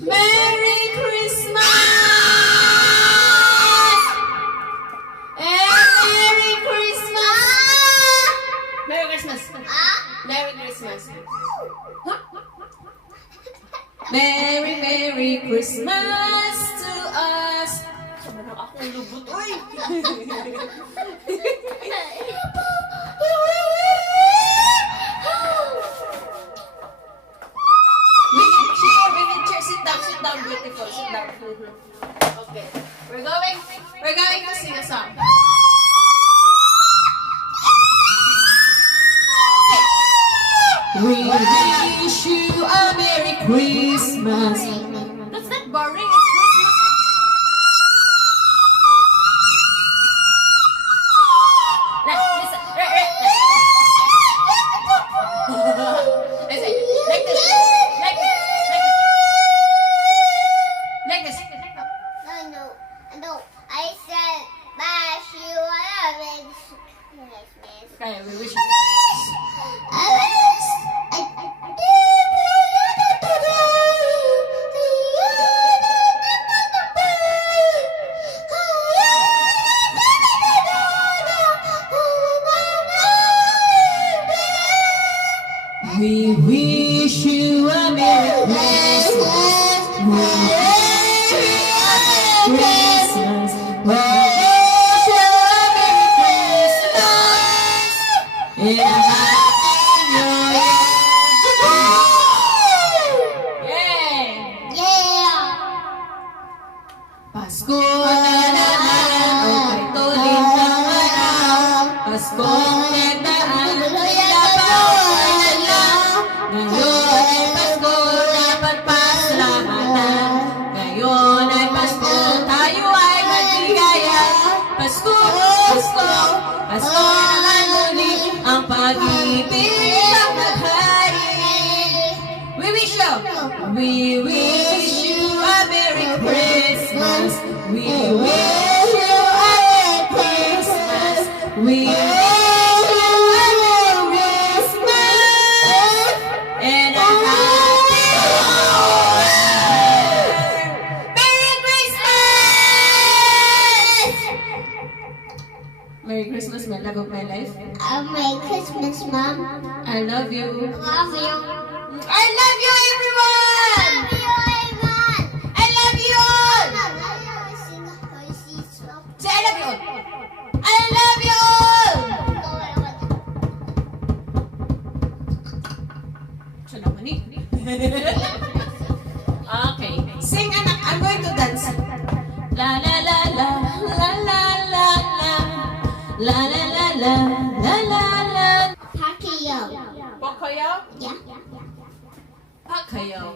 Merry Christmas! And Merry Christmas! Merry Christmas! Merry Christmas! Merry, Merry Christmas to us! Samanang akong lubot, oy! We need chair. Sit down, beautiful. Sit down. Okay. We're going to sing a song. We wish you a Merry Christmas. That's not boring, it's Christmas. Like this. No. I said, bash you a Merry Christmas. Okay, we wish We wish you a Merry Christmas. We wish you a Merry Christmas. We wish you a Merry Christmas. And a Happy New Year. Yeah! Pasko na naman, o kay tuling ng araw. Pasko nagdaan, ilabaw lang. Ngayon ay Pasko, dapat pasalamatan. Ngayon ay Pasko, tayo ay magligaya. Pasko, Pasko, Pasko naman muli ang pag-ibig ang naghari. We wish you a Merry Christmas. We wish you a Merry Christmas. We wish you a Merry Christmas and a Happy New Year. Merry Christmas! Merry Christmas, my love of my life. Merry Christmas, Mom. I love you. Love you. I love you, everyone! Love you, everyone. I love you all! Sing a Hershey song. Say I love you all! I love you all! Siya naman eh. Okay. Sing anak. I'm going to dance. La la la la la la la la la la la la la la la. Pacquiao. Pakayaw? Yeah. Pakayaw.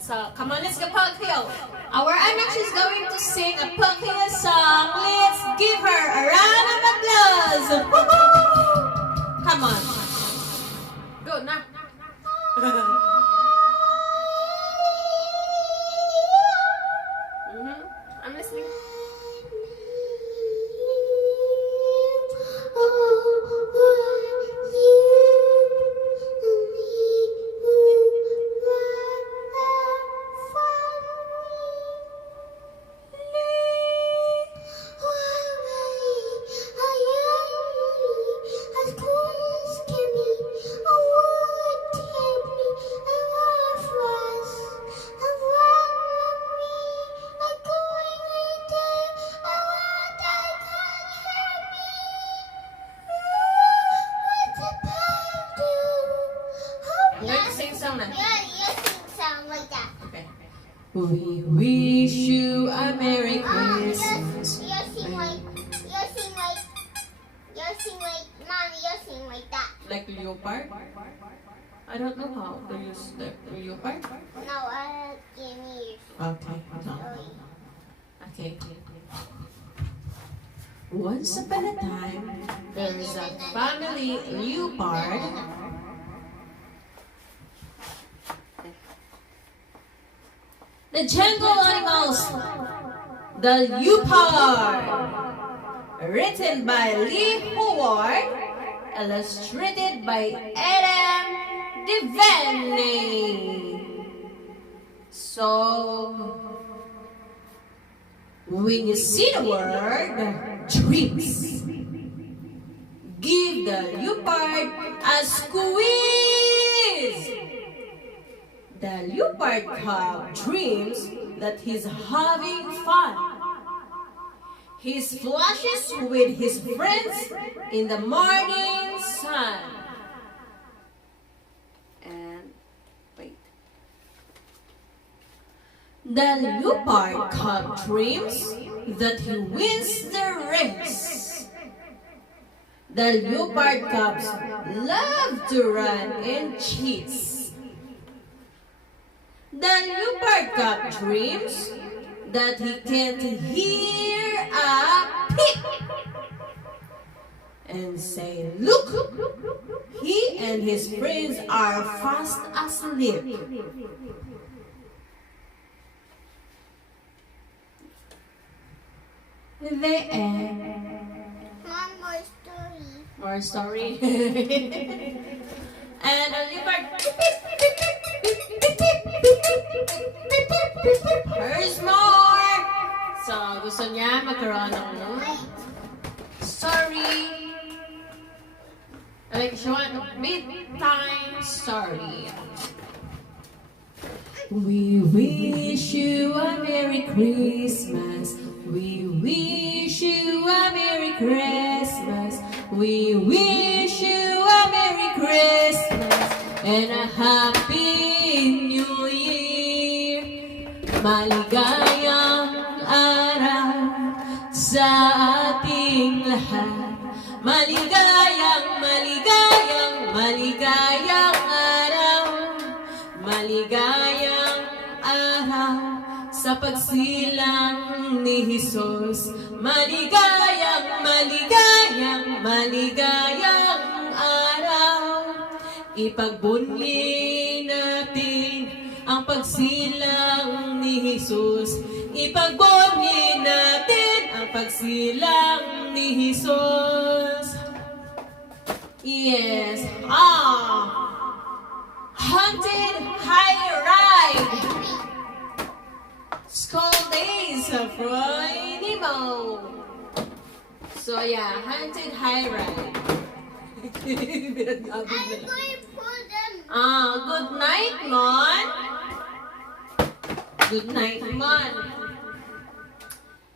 So, come on, let's go Pakayaw. Our Amex is going to sing a Pakayaw song. Let's give her a round of applause. Woo-hoo! Come on. Go na. I'm listening. I'm going to sing a song now. Yeah, you sing song like that. Okay. We wish you a Merry You Christmas. sing like, Mom, you sing like that. Like leopard? I don't know how to use the leopard. No, give me Okay. No. your Okay. Once upon a time, there is a family leopard. The jungle animals, the leopard, written by Lee Howard, illustrated by Adam Devaney. So, when you see the word dreams, give the leopard a squeeze. The leopard cub dreams that he's having fun. He splashes with his friends in the morning sun. And wait. The leopard cub dreams that he wins the race. The leopard cubs love to run and chase. The leopard cub dreams that he can't hear a peep and say, look, he and his friends are fast asleep. The end. Mom, more story. More story. And a leopard. There's more. So, gusto niya magkaroon ng story. Like, she want a bedtime story. We wish you a Merry Christmas. We wish you a Merry Christmas. We wish you a Merry Christmas and a Happy New Year. Maligayang araw sa ating lahat. Maligayang, maligayang, maligayang araw. Maligayang araw sa pagsilang ni Jesus. Maligayang, maligayang, maligayang araw. Ipagbunyi natin ang pagsilang ni Jesus. Ipagbunyi natin ang pagsilang ni Jesus. Yes. Haunted High Ride. School days from Nemo. So yeah, Haunted High Ride. I'm going to pull them. Good night, Mon. Good night, Mon.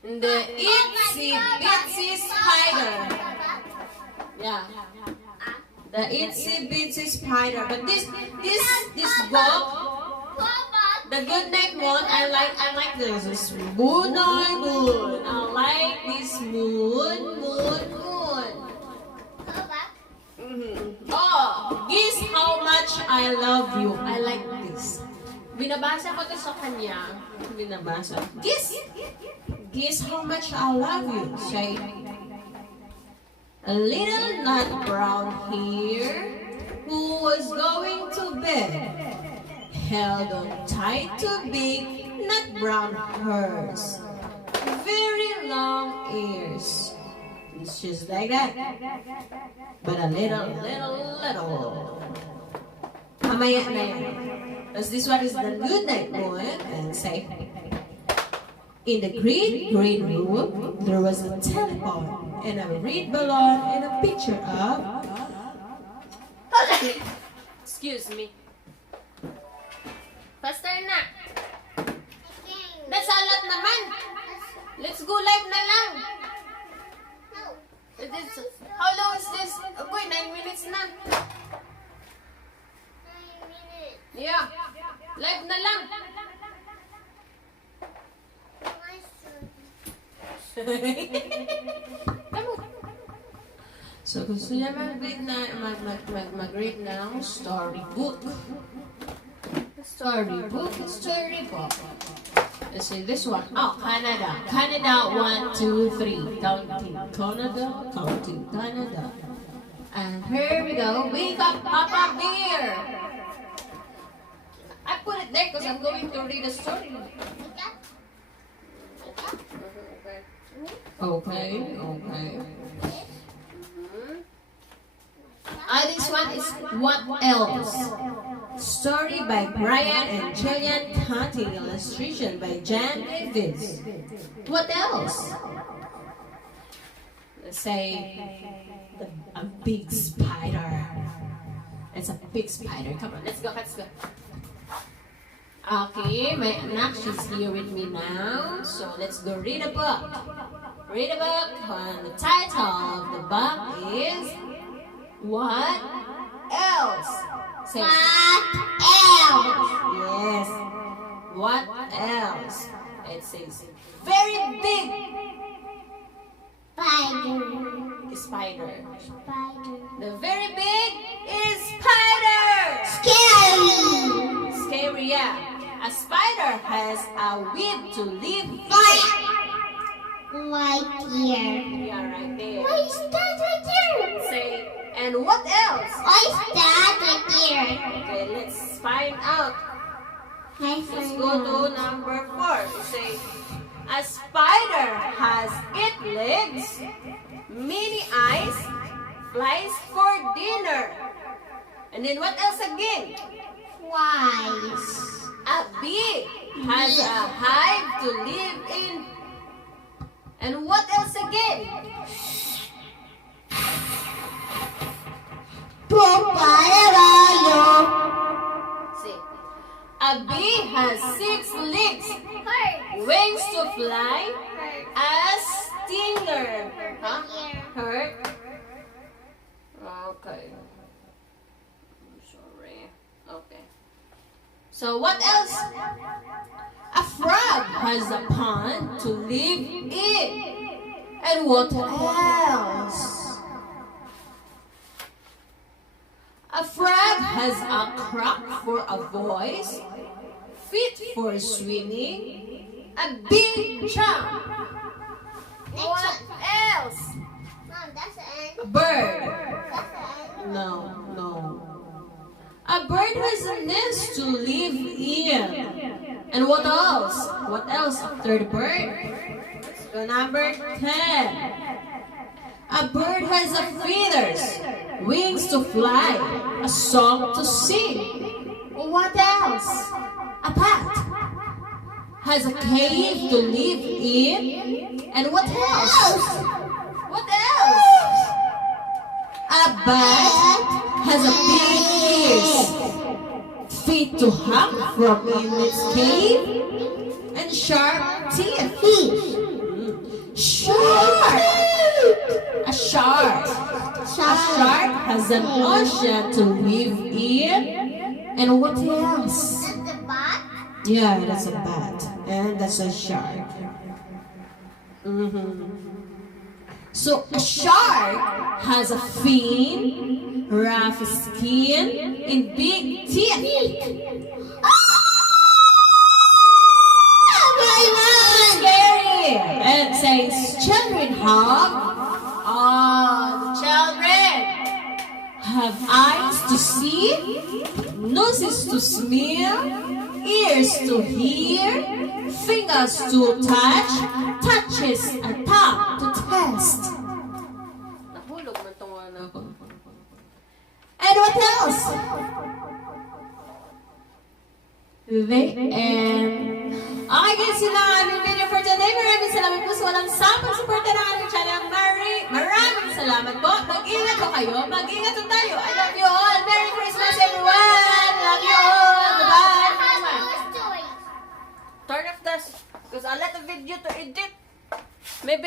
The Itsy Bitsy Spider. Yeah. The Itsy Bitsy Spider. But this book, the Good Night Moon, I like this. Moon on moon. I like this moon. Oh, guess how much I love you. I like this. Binabasa ko to sa kanya. Binabasa. Guess how much I love you. Say, a little nut brown hair who was going to bed held on tight to big nut brown hairs. Very long ears. It's just like that. But a little. Mamaya na yan. Because this one is the Good Night Moon. And say, in the great room, there was a telephone and a red balloon and a picture of... Excuse me. Faster na. That's a lot naman. Let's go live na lang. How long is this? Okay, 9 minutes na. 9 minutes. Yeah. Live na lang. So, gusto niya mag-read ng storybook. Storybook. Let's see this one. Oh, Canada. Canada, 1, 2, 3. Counting. Canada. And here we go. Wake up, Papa Bear. I put it there because I'm going to read a story. Okay. This one is what else? Story by Brian and Jillian Conti. Illustration by Jan Davis. What else? Let's say a big spider. It's a big spider. Come on, let's go. Okay, my anak, she's here with me now. So let's go read a book. Read a book. And the title of the book is What Else? Say, What else? yes. What else? It says very big spider. The very big is spider. Scary, yeah. A spider has a web to live in. Right here. Yeah, right there. Why is that right there? Say, and what else? Why is that right there? Okay, let's find out. Let's go to number 4. You say, a spider has 8 legs, many eyes, flies for dinner. And then what else again? Twice. A bee has a hive to live in. And what else again? See, a bee has 6 legs, wings to fly, a stinger. Huh? Hurt? Okay. I'm sorry. Okay. So what else? A frog has a pond to live in. And what else? A frog has a crop for a voice, feet for swimming, a big jump. What else? Mom, that's the end. A bird. That's the end. No. A bird has a nest to live in. And what else? What else after the bird? Let's go number 10. A bird has a feathers, wings to fly, a song to sing. What else? A bat has a cave to live in. And what else? What else? A bat has a big ears, feet to hang from in its cave, and sharp teeth. Shark! A shark has an ocean to live in. And what else? That's the bat. Yeah, that's a bat. And that's a shark. So a shark has a fin, rough skin, and big teeth. Scary! And says children have eyes to see, noses to smell, ears to hear, fingers to touch, touches a tongue to taste. Nahulog man tong ano ko. And what else? The end. Okay guys, yun ang aming video for today. Maraming salamat po sa walang sapang suporta ng aming channel. Maraming salamat po. Mag-ingat po kayo. Mag-ingat po tayo. I love you all. Merry Christmas everyone. Love you all. Bye-bye. Turn off this because I let the video to edit. Maybe